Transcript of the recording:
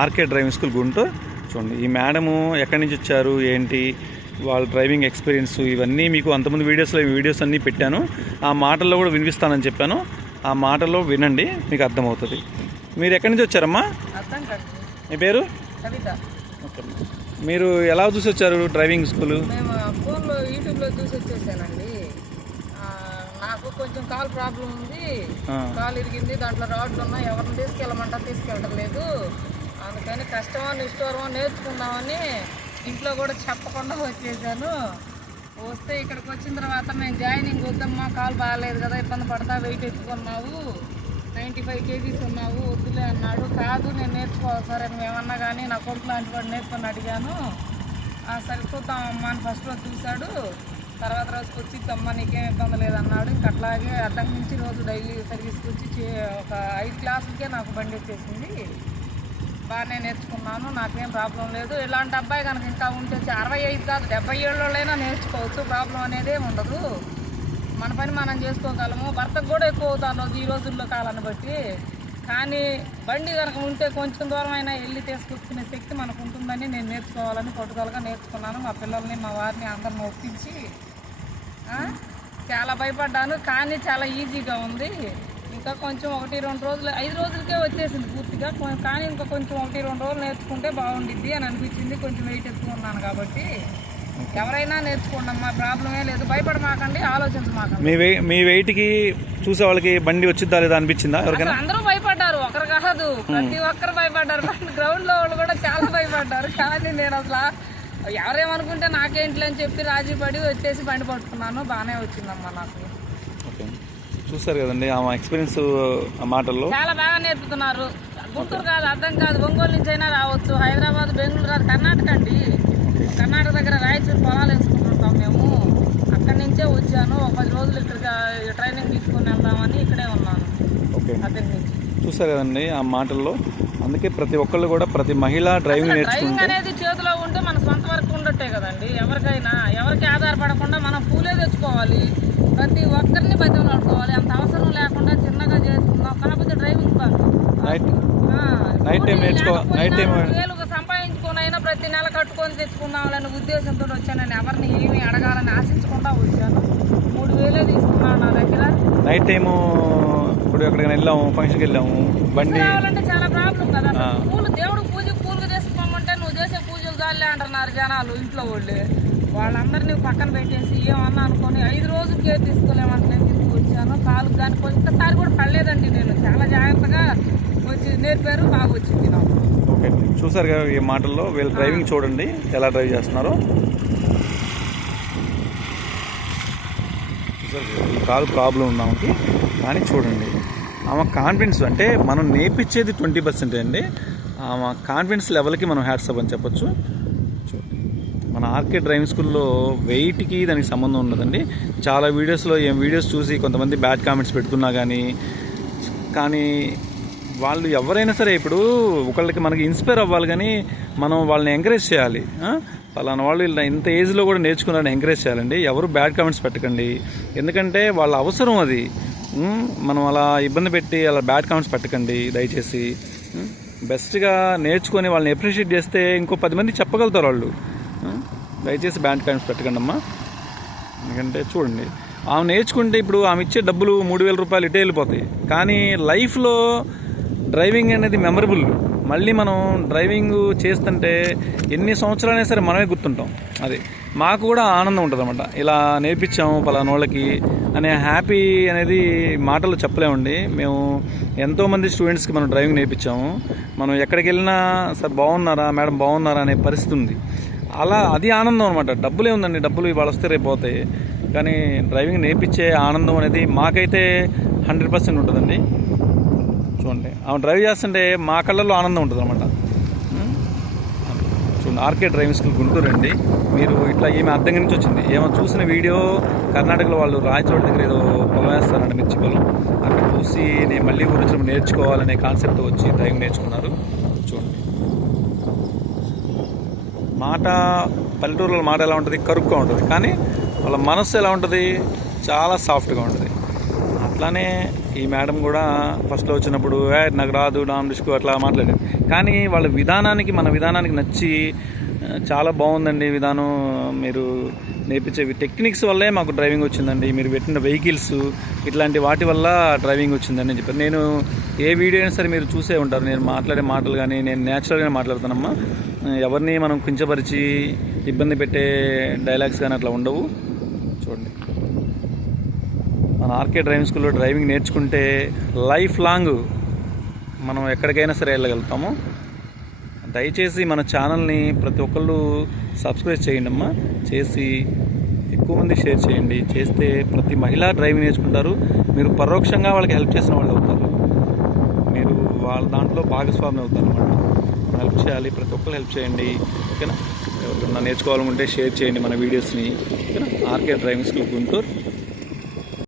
RK driving school Guntur. చూడండి ఈ madam ఎక్కడి నుంచి వచ్చారు ఏంటి వాళ్ళ డ్రైవింగ్ ఎక్స్పీరియన్స్ ఇవన్నీ మీకు అంతమంది వీడియోస్లో ఈ వీడియోస్ అన్నీ పెట్టాను. ఆ మాటల్లో కూడా వినిపిస్తానని చెప్పాను. ఆ మాటల్లో వినండి మీకు అర్థమవుతుంది. మీరు ఎక్కడి నుంచి వచ్చారమ్మా? మీ పేరు? మీరు ఎలా చూసి వచ్చారు డ్రైవింగ్ స్కూల్? యూట్యూబ్లో చూసి వచ్చేసానండి నాకు కొంచెం కాల్ ప్రాబ్లం ఉంది. కాలు ఇరిగింది దాంట్లో రాడ్లు ఉన్నాయి. ఎవరిని తీసుకెళ్ళమంటా తీసుకెళ్ళడం లేదు. అందుకని కష్టమో నిష్ఠూరమో నేర్చుకుందామని ఇంట్లో కూడా చెప్పకుండా వచ్చేసాను. వస్తే ఇక్కడికి వచ్చిన తర్వాత మేము జాయినింగ్ వద్దమ్మా కాలు బాగాలేదు కదా ఇబ్బంది పడతా వెయిట్ ఎక్కుకున్నావు నైంటీ ఫైవ్ కేజీస్ ఉన్నావు వద్దులే అన్నాడు. కాదు నేను నేర్చుకోవాలి సరే నువ్వేమన్నా కానీ నా కొడుకు లాంటి వాడు నేర్చుకొని అడిగాను. ఆ, సరే చూద్దామమ్మా అని ఫస్ట్ రోజు చూశాడు. తర్వాత రోజుకి వచ్చి అమ్మ నీకేం ఇబ్బంది లేదన్నాడు. ఇంక అట్లాగే అడ్డం నుంచి రోజు డైలీ సర్వీస్కి వచ్చి చే- ఒక ఐదు క్లాసులకే నాకు బండి వచ్చేసింది. బాగానే నేర్చుకున్నాను నాకేం ప్రాబ్లం లేదు. ఇలాంటి అబ్బాయి కనుక ఇంకా ఉంటే అరవై ఐదు కాదు డెబ్బై ఏళ్ళైనా నేర్చుకోవచ్చు. ప్రాబ్లం అనేదే ఉండదు. మన పని మనం చేసుకోగలము. భర్తకు కూడా ఎక్కువ అవుతాను రోజు ఈ రోజుల్లో కాలాన్ని బట్టి. కానీ బండి కనుక ఉంటే కొంచెం దూరం అయినా వెళ్ళి తీసుకొచ్చుకునే శక్తి మనకు ఉంటుందని నేను నేర్చుకోవాలని పట్టుదలగా నేర్చుకున్నాను. మా పిల్లల్ని మా వారిని అందరిని ఒప్పించి చాలా భయపడ్డాను కానీ చాలా ఈజీగా ఉంది. ఇంకా కొంచెం ఒకటి రెండు రోజులు ఐదు రోజులకే వచ్చేసింది పూర్తిగా. కానీ ఇంకా కొంచెం ఒకటి రెండు రోజులు నేర్చుకుంటే బాగుండిద్ది అని అనిపించింది. కొంచెం వెయిట్ ఎక్కున్నాను కాబట్టి. ఎవరైనా నేర్చుకోండి అమ్మా ప్రాబ్లమే లేదు. భయపడమాకండి ఆలోచించమాకండి. మీ మీ వెయిట్కి చూసే వాళ్ళకి బండి వచ్చిద్దా లేదా అనిపించిందా ఎవరికైనా? అందరూ భయపడ్డారు ఒకరు కాదు. ప్రతి ఒక్కరు భయపడ్డారు. గ్రౌండ్లో వాళ్ళు కూడా చాలా భయపడ్డారు. కానీ నేను అసలు ఎవరేమనుకుంటే నాకేంటి అని చెప్పి రాజీ పడి వచ్చేసి బండి పట్టుకున్నాను. బాగానే వచ్చిందమ్మా నాకు. చూస్తారు కదండి ఆమె ఎక్స్పీరియన్స్ ఆ మాటల్లో. చాలా బాగా నేర్పుతున్నారు. గుంటూరు కాదు అర్థం కాదు ఒంగోలు నుంచి అయినా రావచ్చు. హైదరాబాద్ బెంగళూరు రాదు కర్ణాటక అండి. కర్ణాటక దగ్గర రాయచూరు పొలాలు వేసుకుంటుంటాం మేము. అక్కడి నుంచే వచ్చాను. ఒక పది రోజులు ఇక్కడికి ట్రైనింగ్ తీసుకుని వెళ్దామని ఇక్కడే ఉన్నాను. ఓకే. అద్దెకి నుంచి. చూసారు కదండి ఆ మాటల్లో. అందుకే ప్రతి ఒక్కళ్ళు కూడా ప్రతి మహిళ డ్రైవింగ్ డ్రైవింగ్ నేర్చుకుంటే అనేది చేతిలో ఉంటే మన ఉండట్టే కదండి. ఎవరికైనా ఎవరికి ఆధారపడకుండా మనం పూలే తెచ్చుకోవాలి. ప్రతి ఒక్కరిని బతిమలాడుకోవాలి. అంత అవసరం లేకుండా చిన్నగా చేసుకుందాం. కాకపోతే డ్రైవింగ్ నైట్ టైం నేర్చుకో నైట్ టైం ప్రతి నెల కట్టుకొని తెచ్చుకుందామనే ఉద్దేశంతో వచ్చాను ఎవరిని ఏమి అడగాలని ఆశించకుండా వచ్చాను. మూడు వేలే తీసుకున్నాను నా దగ్గర. నైట్ టైము ఇప్పుడు ఎక్కడికైనా వెళ్ళాము ఫంక్షన్కి వెళ్ళాము బండి చాలా ప్రాబ్లం కదా. పూలు దేవుడు అంటున్నారు జనాలు ఇంట్లో వాళ్ళు. వాళ్ళందరినీ పక్కన పెట్టేసి ఏమన్నా అనుకొని ఐదు రోజులకే తీసుకోలేమంటే నేను తిరిగి వచ్చాను. కాలు దాని ఒక్కసారి కూడా పడలేదండి నేను. చాలా జాగ్రత్తగా వచ్చి నేర్పారు బాగా వచ్చింది నాకు. ఓకే. చూసారు కదా ఈ మాటల్లో వీళ్ళు డ్రైవింగ్ చూడండి ఎలా డ్రైవ్ చేస్తున్నారో. కదా, ప్రాబ్లం ఉంది ఆమెకి. కానీ చూడండి ఆమె కాన్ఫిడెన్స్ అంటే మనం నేర్పించేది ట్వంటీ పర్సెంట్ అండి. ఆమె కాన్ఫిడెన్స్ లెవెల్కి మనం హ్యాట్సప్ అని చెప్పొచ్చు. మన ఆర్కే డ్రైవింగ్ స్కూల్లో వెయిట్కి దానికి సంబంధం ఉన్నదండి చాలా వీడియోస్లో ఏం వీడియోస్ చూసి కొంతమంది బ్యాడ్ కామెంట్స్ పెడుతున్నా కానీ కానీ వాళ్ళు ఎవరైనా సరే ఇప్పుడు ఒకళ్ళకి మనకి ఇన్స్పైర్ అవ్వాలి కానీ మనం వాళ్ళని ఎంకరేజ్ చేయాలి. పలానా వాళ్ళు ఇలా ఇంత ఏజ్లో కూడా నేర్చుకున్నారని ఎంకరేజ్ చేయాలండి. ఎవరు బ్యాడ్ కామెంట్స్ పెట్టకండి. ఎందుకంటే వాళ్ళ అవసరం అది. మనం అలా ఇబ్బంది పెట్టి అలా బ్యాడ్ కామెంట్స్ పెట్టకండి దయచేసి. బెస్ట్గా నేర్చుకొని వాళ్ళని అప్రిషియేట్ చేస్తే ఇంకో పది మంది చెప్పగలుగుతారు వాళ్ళు. దయచేసి బ్యాండ్ కాయిన్స్ పెట్టకండి అమ్మా ఎందుకంటే చూడండి ఆమె నేర్చుకుంటే ఇప్పుడు ఆమె ఇచ్చే డబ్బులు మూడు వేల రూపాయలు ఇటే వెళ్ళిపోతాయి. కానీ లైఫ్లో డ్రైవింగ్ అనేది మెమరబుల్. మళ్ళీ మనం డ్రైవింగ్ చేస్తుంటే ఎన్ని సంవత్సరాలైనా సరే మనమే గుర్తుంటాం. అది మాకు కూడా ఆనందం ఉంటుంది అనమాట ఇలా నేర్పించాము పలానోళ్ళకి వాళ్ళకి అనే హ్యాపీ అనేది మాటలు చెప్పలేమండి. మేము ఎంతోమంది స్టూడెంట్స్కి మనం డ్రైవింగ్ నేర్పించాము. మనం ఎక్కడికి వెళ్ళినా సార్ బాగున్నారా మేడం బాగున్నారా అనే పరిస్థితి ఉంది. అలా అది ఆనందం అనమాట డబ్బులే ఉందండి డబ్బులు ఇవాళ వస్తే రేపు పోతాయి. కానీ డ్రైవింగ్ నేర్పించే ఆనందం అనేది మాకైతే హండ్రెడ్ పర్సెంట్ ఉంటుందండి. చూడండి ఆమె డ్రైవ్ చేస్తుంటే మా కళ్ళల్లో ఆనందం ఉంటుంది అనమాట చూడండి ఆర్కే డ్రైవింగ్ స్కూల్ గుంటూరు అండి. మీరు ఇట్లా ఏమి అర్థం నుంచి వచ్చింది. ఏమో చూసిన వీడియో కర్ణాటకలో వాళ్ళు రాయచోటి దగ్గర ఏదో పొలం వేస్తారంట మిర్చి పొలం. అక్కడ చూసి నేను మళ్ళీ గురించి నేర్చుకోవాలనే కాన్సెప్ట్ వచ్చి డ్రైవింగ్ నేర్చుకున్నారు చూడండి మాట పల్లెటూరులో మాట ఎలా ఉంటుంది? కరుగ్గా ఉంటుంది. కానీ వాళ్ళ మనస్సు ఎలా ఉంటుంది? చాలా సాఫ్ట్గా ఉంటుంది. అట్లానే ఈ మేడం కూడా ఫస్ట్లో వచ్చినప్పుడు నాకు రాదు డామ్ డిస్కు అట్లా మాట్లాడేది. కానీ వాళ్ళ విధానానికి మన విధానానికి నచ్చి చాలా బాగుందండి విధానం. మీరు నేర్పించే టెక్నిక్స్ వల్లే మాకు డ్రైవింగ్ వచ్చిందండి. మీరు పెట్టిన వెహికల్స్ ఇట్లాంటి వాటి వల్ల డ్రైవింగ్ వచ్చిందని చెప్పారు నేను ఏ వీడియో అయినా సరే మీరు చూసే ఉంటారు. నేను మాట్లాడే మాటలు కానీ నేను న్యాచురల్గానే మాట్లాడుతానమ్మా ఎవరిని మనం కించపరిచి ఇబ్బంది పెట్టే డైలాగ్స్ కానీ అట్లా ఉండవు. చూడండి. మన ఆర్కే డ్రైవింగ్ స్కూల్లో డ్రైవింగ్ నేర్చుకుంటే లైఫ్ లాంగ్ మనం ఎక్కడికైనా సరే వెళ్ళగలుగుతాము. దయచేసి మన ఛానల్ని ప్రతి ఒక్కళ్ళు సబ్స్క్రైబ్ చేయండి అమ్మా. చేసి ఎక్కువ మంది షేర్ చేయండి. చేస్తే ప్రతి మహిళ డ్రైవింగ్ నేర్చుకుంటారు. మీరు పరోక్షంగా వాళ్ళకి హెల్ప్ చేసిన వాళ్ళు అవుతారు. మీరు వాళ్ళ దాంట్లో భాగస్వామి అవుతారు అనమాట హెల్ప్ చేయాలి. ప్రతి ఒక్కరు హెల్ప్ చేయండి. ఓకేనా? ఎవరికన్నా నేర్చుకోవాలనుకుంటే షేర్ చేయండి మన వీడియోస్ని. ఓకేనా? RK driving school Guntur.